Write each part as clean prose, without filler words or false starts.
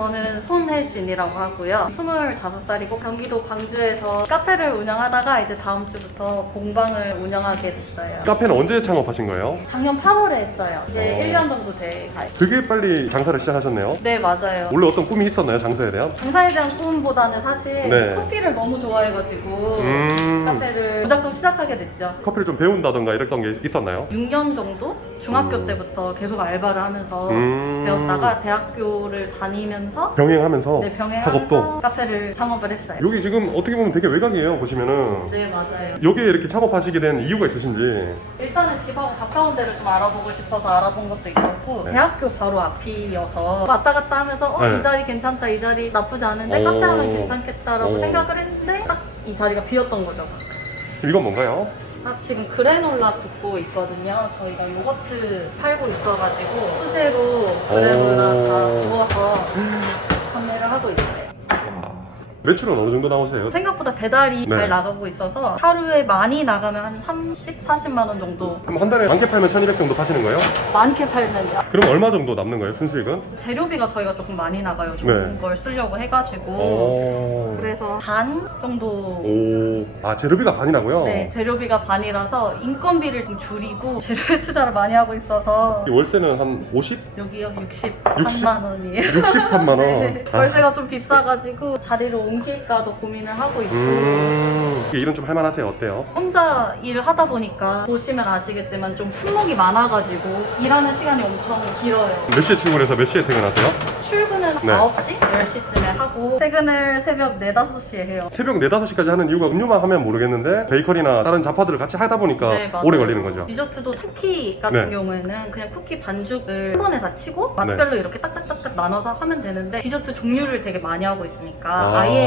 저는 손혜진이라고 하고요. 25살이고 경기도 광주에서 카페를 운영하다가 이제 다음 주부터 공방을 운영하게 됐어요. 카페는 언제 창업하신 거예요? 작년 8월에 했어요. 이제 1년 정도 돼가요. 되게 빨리 장사를 시작하셨네요. 네, 맞아요. 원래 어떤 꿈이 있었나요, 장사에 대한? 장사에 대한 꿈보다는 사실 네. 커피를 너무 좋아해가지고 카페를 무작정 시작하게 됐죠. 커피를 좀 배운다던가 이랬던 게 있었나요? 6년 정도 중학교 때부터 계속 알바를 하면서 배웠다가 대학교를 다니면서 병행하면서 네, 학업도. 병행하면서 카페를 창업을 했어요. 여기 지금 어떻게 보면 되게 외곽이에요, 보시면은. 네, 맞아요. 여기에 이렇게 창업하시게 된 이유가 있으신지. 일단은 집하고 가까운 데를 좀 알아보고 싶어서 알아본 것도 있었고 네. 대학교 바로 앞이어서 왔다 갔다 하면서 네. 이 자리 괜찮다, 이 자리 나쁘지 않은데 오. 카페 하면 괜찮겠다라고 오. 생각을 했는데 딱 이 자리가 비었던 거죠. 지금 이건 뭔가요? 지금 그래놀라 굽고 있거든요. 저희가 요거트 팔고 있어가지고 수제로 그래놀라 다 구워서 판매를 하고 있어요. 매출은 어느 정도 나오세요? 생각보다 배달이 네. 잘 나가고 있어서 하루에 많이 나가면 한 30, 40만 원 정도. 그럼 한 달에 많게 팔면 1200 정도 파시는 거예요? 많게 팔면요. 그럼 얼마 정도 남는 거예요, 순수익은? 재료비가 저희가 조금 많이 나가요. 좋은 네. 걸 쓰려고 해가지고. 오. 그래서 반 정도. 오. 아, 재료비가 반이라고요? 네, 재료비가 반이라서 인건비를 좀 줄이고 재료에 투자를 많이 하고 있어서 이 월세는 한 50? 여기요 63만 원이에요. 63만 원. 네, 월세가 좀 비싸가지고 자리를 옮길까도 고민을 하고 있고 일은 좀 할만하세요? 어때요? 혼자 일을 하다 보니까 보시면 아시겠지만 좀 품목이 많아가지고 일하는 시간이 엄청 길어요. 몇 시에 출근해서 몇 시에 퇴근하세요? 출근은 네. 9시, 10시쯤에 하고 퇴근을 새벽 4, 5시에 해요. 새벽 4, 5시까지 하는 이유가 음료만 하면 모르겠는데 베이커리나 다른 잡화들을 같이 하다 보니까 네, 맞아요. 오래 걸리는 거죠. 디저트도 쿠키 같은 네. 경우에는 그냥 쿠키 반죽을 한 번에 다 치고 맛별로 이렇게 딱딱딱딱 나눠서 하면 되는데 디저트 종류를 되게 많이 하고 있으니까 아예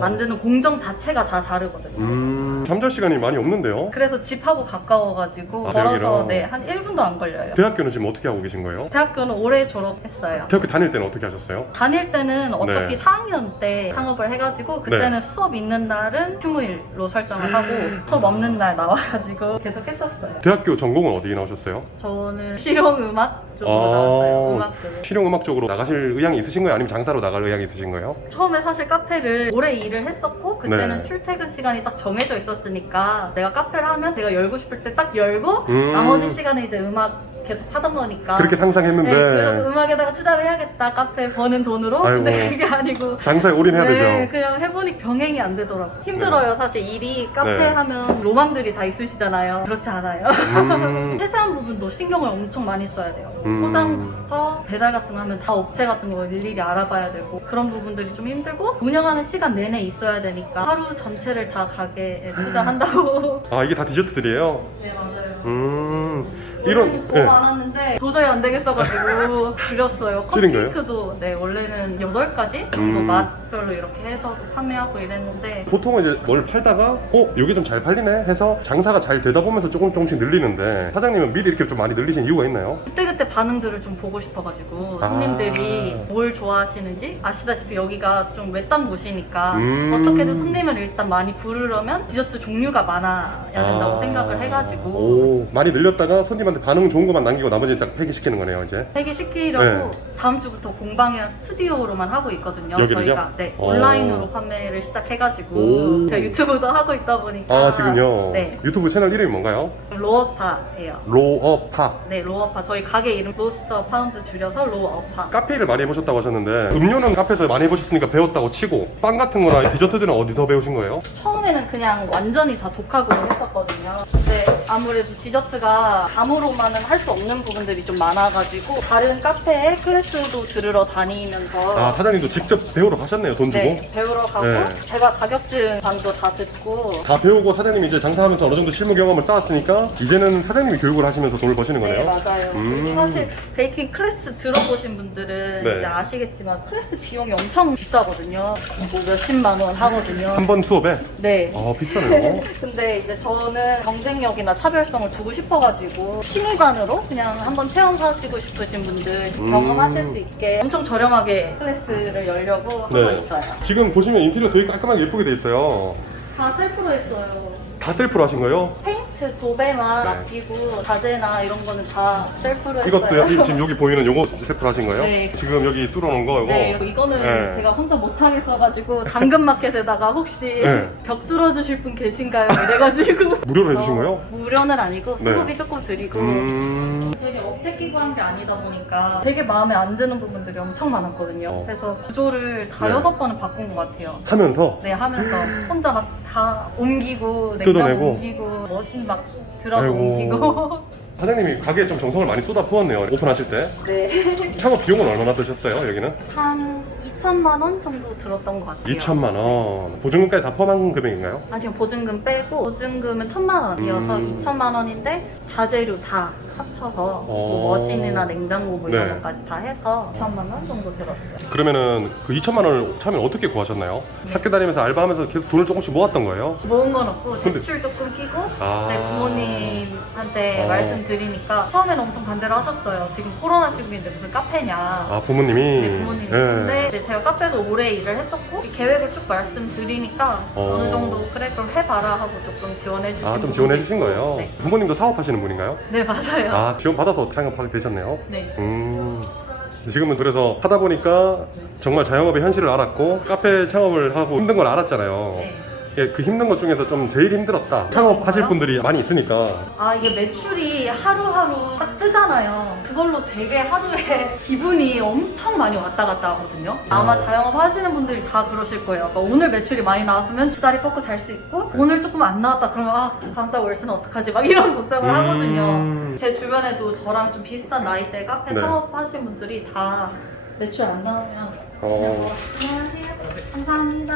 만드는 공정 자체가 다 다르거든요. 잠잘 시간이 많이 없는데요? 그래서 집하고 가까워가지고 아, 걸어서 여기로? 네, 한 1분도 안 걸려요. 대학교는 지금 어떻게 하고 계신 거예요? 대학교는 올해 졸업했어요. 대학교 다닐 때는 어떻게 하셨어요? 다닐 때는 어차피 네. 4학년 때 창업을 해가지고 그때는 수업 있는 날은 휴무일로 설정을 하고 수업 없는 날 나와가지고 계속 했었어요. 대학교 전공은 어디 나오셨어요? 저는 실용음악 쪽으로 나왔어요. 음악들. 실용음악 쪽으로 나가실 의향이 있으신 거예요? 아니면 장사로 나갈 의향이 있으신 거예요? 처음에 사실 카페를 오래 일을 했었고 그때는 네. 출퇴근 시간이 딱 정해져 있었으니까 내가 카페를 하면 내가 열고 싶을 때 딱 열고 음. 나머지 시간에 이제 음악 계속 하던 거니까 그렇게 상상했는데 네, 그럼 음악에다가 투자를 해야겠다 카페 버는 돈으로. 아이고. 근데 그게 아니고 장사에 올인해야 네, 되죠. 그냥 해보니 병행이 안 되더라고. 힘들어요. 사실 일이 카페 네. 하면 로망들이 다 있으시잖아요. 그렇지 않아요. 세세한 부분도 신경을 엄청 많이 써야 돼요. 포장부터 배달 같은 거 하면 다 업체 같은 거 일일이 알아봐야 되고 그런 부분들이 좀 힘들고 운영하는 시간 내내 있어야 되니까 하루 전체를 다 가게에 투자한다고. 아, 이게 다 디저트들이에요? 네, 맞아요. 이런 너무 많았는데 도저히 안 되겠어가지고 줄였어요. 줄인 거예요? 컵케이크도 네, 원래는 8가지 정도 맛별로 이렇게 해서 판매하고 이랬는데 보통은 이제 뭘 팔다가 여기 좀 잘 팔리네 해서 장사가 잘 되다 보면서 조금씩 늘리는데 사장님은 미리 이렇게 좀 많이 늘리신 이유가 있나요? 그때그때 반응들을 좀 보고 싶어가지고 손님들이 뭘 좋아하시는지 아시다시피 여기가 좀 외딴 곳이니까 어떻게든 손님을 일단 많이 부르려면 디저트 종류가 많아야 된다고 생각을 해가지고 많이 늘렸다가 손님한테 반응 좋은 것만 남기고 나머지는 딱 폐기시키는 거네요 이제. 폐기시키려고 다음 주부터 공방이랑 스튜디오로만 하고 있거든요. 여기를요? 저희가 네, 온라인으로 판매를 시작해가지고 제가 유튜브도 하고 있다 보니까 지금요? 네. 유튜브 채널 이름이 뭔가요? 로어파예요. 로어파. 네, 로어파. 저희 가게 이름 로스터 파운드 줄여서 로어파. 카페 일을 많이 해보셨다고 하셨는데 음료는 카페에서 많이 해보셨으니까 배웠다고 치고 빵 같은 거나 디저트들은 어디서 배우신 거예요? 처음에는 그냥 완전히 다 독학으로 했었거든요. 근데 아무래도 디저트가 감으로만은 할 수 없는 부분들이 좀 많아가지고 다른 카페에 클래스도 들으러 다니면서 사장님도 직접 배우러 가셨네요, 돈 주고? 네, 배우러 가고 네. 제가 자격증 강도 다 듣고 다 배우고 사장님이 이제 장사하면서 어느 정도 실무 경험을 쌓았으니까 이제는 사장님이 교육을 하시면서 돈을 버시는 네, 거네요? 맞아요. 그리고 사실 베이킹 클래스 들어보신 분들은 네. 이제 아시겠지만 클래스 비용이 엄청 비싸거든요. 뭐 몇십만 원 하거든요. 한 번 수업에? 네. 비싸네요. 근데 이제 저는 경쟁력이나 차별성을 두고 싶어가지고 실무관으로 그냥 한번 체험하시고 싶으신 분들 경험하실 수 있게 엄청 저렴하게 클래스를 열려고 하고 있어요. 지금 보시면 인테리어 되게 깔끔하게 예쁘게 돼 있어요. 다 셀프로 했어요. 다 셀프로 하신 거예요? 페인트 제 도배만 네. 맡기고 자재나 이런 거는 다 셀프로 했어요. 이것도요? 지금 여기 보이는 요거 셀프 하신 거예요? 네. 지금 여기 뚫어놓은 거 이거? 네, 이거는 네. 제가 혼자 못하겠어가지고 당근마켓에다가 혹시 네. 벽 뚫어주실 분 계신가요? 이래가지고 무료로 해주신 거예요? 무료는 아니고 네. 수고비 조금 드리고 되게 업체 끼고 한 게 아니다 보니까 되게 마음에 안 드는 부분들이 엄청 많았거든요. 그래서 구조를 다 네. 6번은 바꾼 것 같아요. 하면서? 네, 하면서 혼자 막 다 옮기고 뜯어내고? 냉장 옮기고 머신 막 들어서 아이고. 옮기고 사장님이 가게에 좀 정성을 많이 쏟아 부었네요. 오픈하실 때. 네. 창업 비용은 얼마나 드셨어요, 여기는? 한 2천만 원 정도 들었던 것 같아요. 2천만 원. 보증금까지 다 포함한 금액인가요? 아니요, 보증금 빼고 보증금은 1,000만 원이어서 2천만 원인데 자재료 다 합쳐서 뭐 머신이나 냉장고 뭐 네. 이런 것까지 다 해서 2천만 원 정도 들었어요. 그러면은 그 2천만 원을 처음에 어떻게 구하셨나요? 학교 다니면서 알바하면서 계속 돈을 조금씩 모았던 거예요? 모은 건 없고 근데- 대출 조금 끼고 아. 네, 부모님한테 말씀드리니까 처음에는 엄청 반대를 하셨어요. 지금 코로나 시국인데 무슨 카페냐. 아, 부모님이? 네, 부모님이. 예. 근데 이제 제가 카페에서 오래 일을 했었고 이 계획을 쭉 말씀드리니까 어느 정도 그래 그럼 해봐라 하고 조금 지원해 주신 아, 좀 지원해 주신 거예요? 네. 부모님도 사업하시는 분인가요? 네, 맞아요. 아, 지원 받아서 창업하게 되셨네요? 네. 지금은 그래서 하다 보니까 정말 자영업의 현실을 알았고 카페 창업을 하고 힘든 걸 알았잖아요. 네. 예, 그 힘든 것 중에서 좀 제일 힘들었다. 창업하실 정말요? 분들이 많이 있으니까. 아, 이게 매출이 하루하루 딱 뜨잖아요. 그걸로 되게 하루에 기분이 엄청 많이 왔다 갔다 하거든요. 아마 자영업 하시는 분들이 다 그러실 거예요. 그러니까 오늘 매출이 많이 나왔으면 두 다리 뻗고 잘 수 있고 오늘 조금 안 나왔다 그러면 아, 다음 달 월세는 어떡하지? 막 이런 걱정을 하거든요. 제 주변에도 저랑 좀 비슷한 나이대 카페 네. 창업하신 분들이 다 매출 안 나오면 안녕하세요. 감사합니다.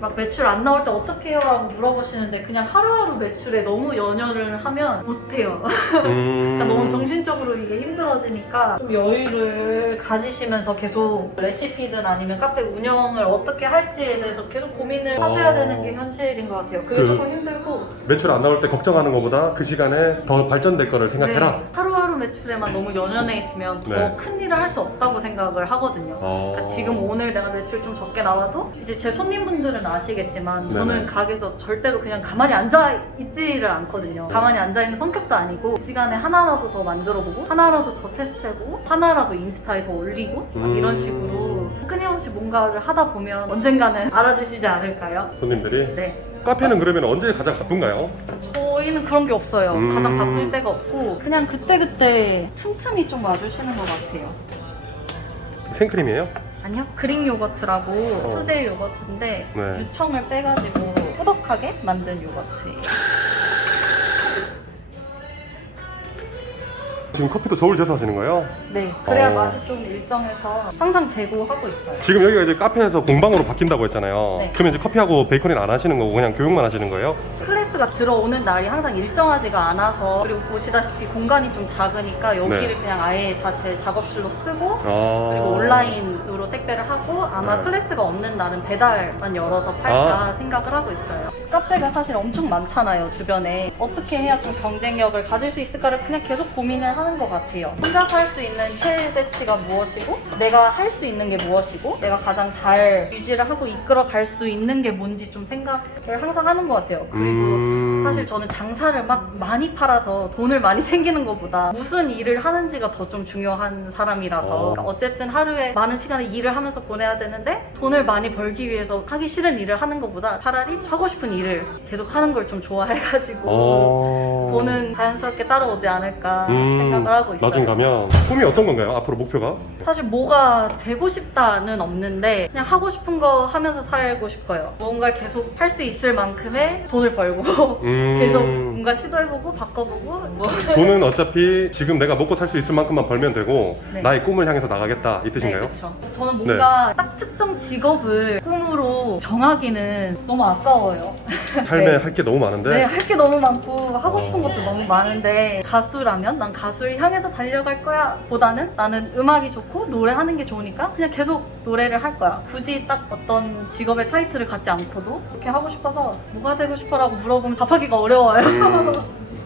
막 매출 안 나올 때 어떻게 해요? 라고 물어보시는데 그냥 하루하루 매출에 너무 연연을 하면 못해요. 그러니까 너무 정신적으로 이게 힘들어지니까 좀 여유를 가지시면서 계속 레시피든 아니면 카페 운영을 어떻게 할지에 대해서 계속 고민을 하셔야 되는 게 현실인 것 같아요. 그게 조금 힘들고 매출 안 나올 때 걱정하는 것보다 그 시간에 더 발전될 거를 생각해라. 네, 하루하루 매출에만 너무 연연해 있으면 더 네. 큰 일을 할 수 없다고 생각을 하거든요. 그러니까 지금 오늘 내가 매출 좀 적게 나와도 이제 제 손님분들은 아시겠지만 저는 네네. 가게에서 절대로 그냥 가만히 앉아 있지를 않거든요. 가만히 앉아 있는 성격도 아니고 이 시간에 하나라도 더 만들어보고 하나라도 더 테스트해보고 하나라도 인스타에 더 올리고 막 이런 식으로 끊임없이 뭔가를 하다 보면 언젠가는 알아주시지 않을까요? 손님들이? 네. 카페는 그러면 언제 가장 바쁜가요? 저희는 그런 게 없어요. 가장 바쁠 때가 없고 그냥 그때그때 틈틈이 좀 와주시는 것 같아요. 생크림이에요? 아니요, 그릭 요거트라고 수제 요거트인데 네. 유청을 빼가지고 꾸덕하게 만든 요거트예요. 지금 커피도 저울 재서 하시는 거예요? 네, 그래야 어. 맛이 좀 일정해서 항상 재고하고 있어요. 지금 여기가 이제 카페에서 공방으로 바뀐다고 했잖아요. 네. 그러면 이제 커피하고 베이커리는 안 하시는 거고 그냥 교육만 하시는 거예요? 클래스가 들어오는 날이 항상 일정하지가 않아서 그리고 보시다시피 공간이 좀 작으니까 여기를 네. 그냥 아예 다 제 작업실로 쓰고 아. 그리고 온라인으로 택배를 하고 아마 네. 클래스가 없는 날은 배달만 열어서 팔까 생각을 하고 있어요. 카페가 사실 엄청 많잖아요, 주변에. 어떻게 해야 좀 경쟁력을 가질 수 있을까를 그냥 계속 고민을 하는 것 같아요. 혼자서 할 수 있는 최대치가 무엇이고 내가 할 수 있는 게 무엇이고 내가 가장 잘 유지를 하고 이끌어 갈 수 있는 게 뭔지 좀 생각을 항상 하는 것 같아요. 그리고 사실 저는 장사를 막 많이 팔아서 돈을 많이 생기는 것보다 무슨 일을 하는지가 더 좀 중요한 사람이라서 그러니까 어쨌든 하루에 많은 시간을 일을 하면서 보내야 되는데 돈을 많이 벌기 위해서 하기 싫은 일을 하는 것보다 차라리 하고 싶은 일을 계속 하는 걸 좀 좋아해가지고 돈은 자연스럽게 따라오지 않을까 생각을 하고 있어요. 나중 가면 꿈이 어떤 건가요? 앞으로 목표가? 사실 뭐가 되고 싶다는 없는데 그냥 하고 싶은 거 하면서 살고 싶어요. 뭔가를 계속 할 수 있을 만큼의 돈을 벌고 계속 뭔가 시도해보고 바꿔보고 뭐. 돈은 어차피 지금 내가 먹고 살 수 있을 만큼만 벌면 되고 네. 나의 꿈을 향해서 나가겠다 이 네, 뜻인가요? 그렇죠. 저는 뭔가 딱 특정 직업을 꿈으로 정하기는 너무 아까워요. 삶에 네. 할 게 너무 많은데 네, 할 게 너무 많고 하고 싶은 것도 너무 많은데 가수라면 난 가수를 향해서 달려갈 거야 보다는 나는 음악이 좋고 노래하는 게 좋으니까 그냥 계속 노래를 할 거야. 굳이 딱 어떤 직업의 타이틀을 갖지 않고도 그렇게 하고 싶어서 뭐가 되고 싶어라고 물어보면 답하기가 어려워요.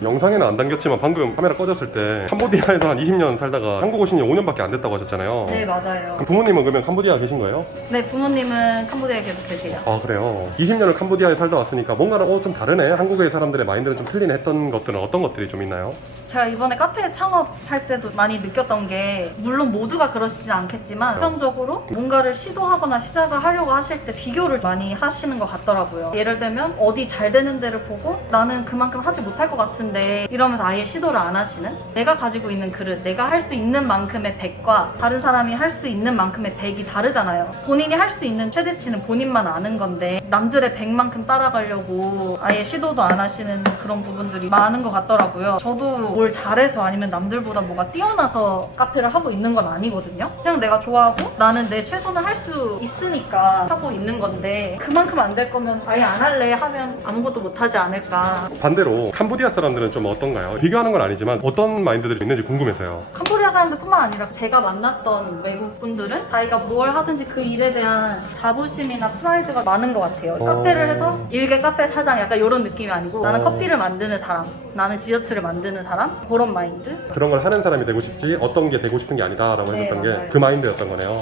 영상에는 안 담겼지만 방금 카메라 꺼졌을 때 캄보디아에서 한 20년 살다가 한국 오신 지 5년밖에 안 됐다고 하셨잖아요. 네, 맞아요. 그럼 부모님은 그러면 캄보디아 계신 거예요? 네, 부모님은 캄보디아에 계속 계세요. 아 그래요? 20년을 캄보디아에 살다 왔으니까 뭔가는 좀 다르네? 한국의 사람들의 마인드는 좀 틀리네 했던 것들은 어떤 것들이 좀 있나요? 제가 이번에 카페 창업할 때도 많이 느꼈던 게 물론 모두가 그러시진 않겠지만 보편적으로 뭔가를 시도하거나 시작을 하려고 하실 때 비교를 많이 하시는 것 같더라고요. 예를 들면 어디 잘 되는 데를 보고 나는 그만큼 하지 못할 것 같은데 이러면서 아예 시도를 안 하시는, 내가 가지고 있는 그릇, 내가 할 수 있는 만큼의 100과 다른 사람이 할 수 있는 만큼의 100이 다르잖아요. 본인이 할 수 있는 최대치는 본인만 아는 건데 남들의 100만큼 따라가려고 아예 시도도 안 하시는 그런 부분들이 많은 것 같더라고요. 저도 뭘 잘해서 아니면 남들보다 뭐가 뛰어나서 카페를 하고 있는 건 아니거든요. 그냥 내가 좋아하고 나는 내 최선을 할 수 있으니까 하고 있는 건데 그만큼 안 될 거면 아예 안 할래 하면 아무것도 못 하지 않을까. 반대로 캄보디아 사람들은 좀 어떤가요? 비교하는 건 아니지만 어떤 마인드들이 있는지 궁금해서요. 캄보디아 사람들뿐만 아니라 제가 만났던 외국 분들은 자기가 뭘 하든지 그 일에 대한 자부심이나 프라이드가 많은 것 같아요. 카페를 해서 일개 카페 사장 약간 이런 느낌이 아니고 나는 커피를 만드는 사람, 나는 디저트를 만드는 사람, 그런 마인드? 그런 걸 하는 사람이 되고 싶지 어떤 게 되고 싶은 게 아니다라고 네, 했었던 게 맞아요. 그 마인드였던 거네요.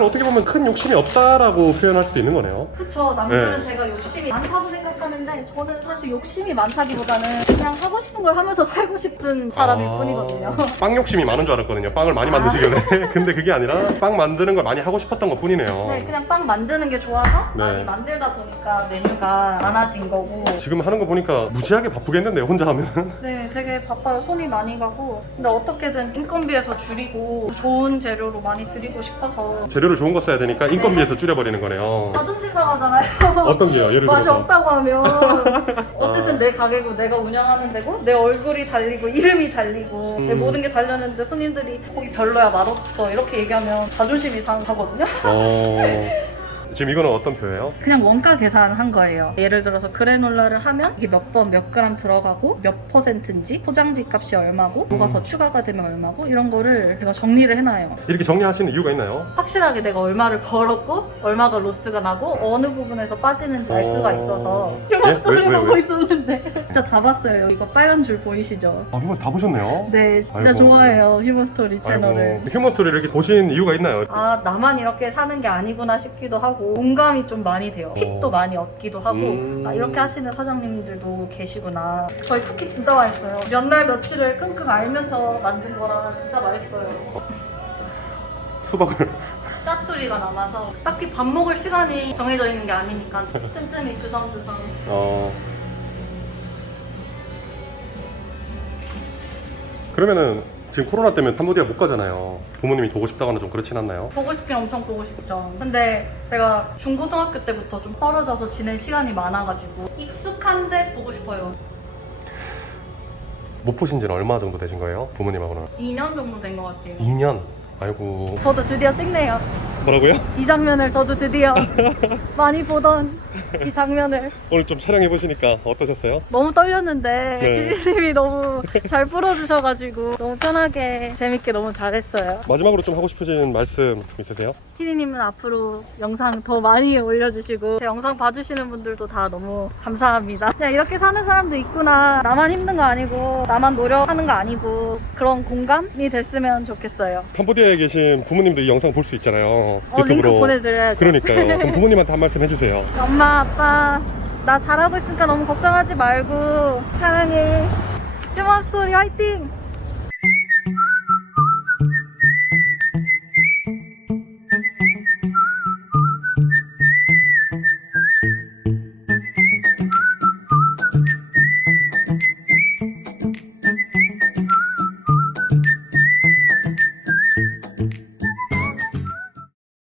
어떻게 보면 큰 욕심이 없다라고 표현할 수도 있는 거네요. 그쵸. 남들은 네. 제가 욕심이 많다고 생각하는데 저는 사실 욕심이 많다기보다는 그냥 하고 싶은 걸 하면서 살고 싶은 사람일 뿐이거든요. 빵 욕심이 많은 줄 알았거든요. 빵을 많이 만드시길래. 근데 그게 아니라 빵 만드는 걸 많이 하고 싶었던 것 뿐이네요. 네, 그냥 빵 만드는 게 좋아서 네. 많이 만들다 보니까 메뉴가 많아진 거고. 지금 하는 거 보니까 무지하게 바쁘겠는데요, 혼자 하면. 네, 되게 바빠요. 손이 많이 가고. 근데 어떻게든 인건비에서 줄이고 좋은 재료로 많이 드리고 싶어서. 재료를 좋은 거 써야 되니까 인건비에서 줄여버리는 거네요. 자존심 상하잖아요. 어떤 게요? 예를 맛이 들어서. 없다고 하면 어쨌든 내 가게고 내가 운영하는 데고 내 얼굴이 달리고 이름이 달리고 내 모든 게 달렸는데 손님들이 거기 별로야, 맛없어 이렇게 얘기하면 자존심이 상하거든요. 지금 이거는 어떤 표예요? 그냥 원가 계산한 거예요. 예를 들어서 그래놀라를 하면 이게 몇 번 몇 그램 들어가고 몇 퍼센트인지, 포장지 값이 얼마고, 뭐가 더 추가가 되면 얼마고, 이런 거를 제가 정리를 해놔요. 이렇게 정리하시는 이유가 있나요? 확실하게 내가 얼마를 벌었고 얼마가 로스가 나고 어느 부분에서 빠지는지 알 수가 있어서 휴먼스토리를 왜? 보고 있었는데 진짜 다 봤어요. 이거 빨간 줄 보이시죠? 아, 이거 다 보셨네요? 네, 진짜 아이고. 좋아해요. 휴먼스토리 채널을. 아이고, 휴먼스토리를 이렇게 보신 이유가 있나요? 아, 나만 이렇게 사는 게 아니구나 싶기도 하고 공감이 좀 많이 돼요. 팁도 많이 얻기도 하고 아, 이렇게 하시는 사장님들도 계시구나. 저희 쿠키 진짜 맛있어요. 몇 날 며칠을 끙끙 앓면서 만든 거라 진짜 맛있어요. 수박을. 짜투리가 남아서 딱히 밥 먹을 시간이 정해져 있는 게 아니니까 틈틈이 주섬주섬. 그러면은 지금 코로나 때문에 캄보디아 못 가잖아요. 부모님이 보고 싶다거나 좀 그렇진 않나요? 보고 싶긴 엄청 보고 싶죠. 근데 제가 중고등학교 때부터 좀 떨어져서 지낸 시간이 많아가지고 익숙한데 보고 싶어요. 못 보신 지는 얼마 정도 되신 거예요? 부모님하고는? 2년 정도 된 것 같아요. 2년? 아이고. 저도 드디어 찍네요. 뭐라고요? 이 장면을 저도 드디어 많이 보던 이 장면을. 오늘 좀 촬영해 보시니까 어떠셨어요? 너무 떨렸는데 네. 피디님이 너무 잘 풀어주셔가지고 너무 편하게 재밌게 너무 잘했어요. 마지막으로 좀 하고 싶으신 말씀 있으세요? 피디님은 앞으로 영상 더 많이 올려주시고 제 영상 봐주시는 분들도 다 너무 감사합니다. 그냥 이렇게 사는 사람도 있구나. 나만 힘든 거 아니고 나만 노력하는 거 아니고 그런 공감이 됐으면 좋겠어요. 캄보디아에 계신 부모님도 이 영상 볼 수 있잖아요. 링크 보내드려야죠. 그러니까요. 그럼 부모님한테 한 말씀 해주세요. 엄마 아빠 나 잘하고 있으니까 너무 걱정하지 말고 사랑해. 휴먼스토리 화이팅!